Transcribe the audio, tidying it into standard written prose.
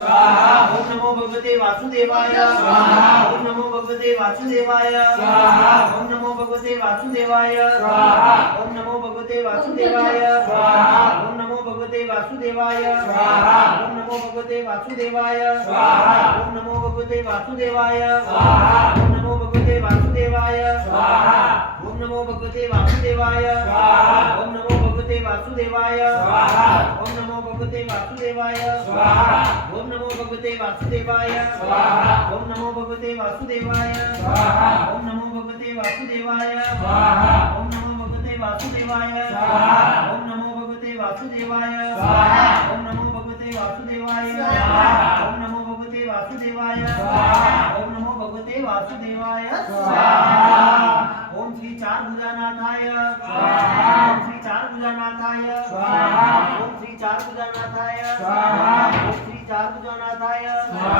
स्वाहा ओम नमो भगवते वासुदेवाय स्वाहा ओम नमो भगवते वासुदेवाय स्वाहा ओम नमो भगवते वासुदेवाय स्वाहा ओम नमो भगवते वासुदेवाय स्वाहा ओम नमो भगवते वासुदेवाय स्वाहा ओम नमो भगवते वासुदेवाय स्वाहा ओम नमो भगवते वासुदेवाय स्वाहा ओम नमो भगवते वासुदेवाय स्वाहा ओम नमो भगवते वासुदेवाय स्वाहा ओम नमो भगवते वासुदेवाय स्वाहा ओम नमो भगवते वासुदेवाय स्वाहा ओम नमो भगवते वासुदेवाय स्वाहा ओम नमो भगवते वासुदेवाय स्वाहा ओम नमो भगवते वासुदेवाय स्वाहा ओम नमो भगवते वासुदेवाय स्वाहा ओम नमो भगवते वासुदेवाय स्वाहा ओम नमो भगवते वासुदेवाय स्वाहा ओम नमो भगवते वासुदेवाय स्वाहा ओम नमो भगवते वासुदेवाय स्वाहा ओम श्री चार भुजानाथाय स्वाहा ओम श्री चार भुजानाथाय स्वाहा ओम श्री चार भुजानाथाय स्वाहा ओम श्री चार भुजानाथाय स्वाहा।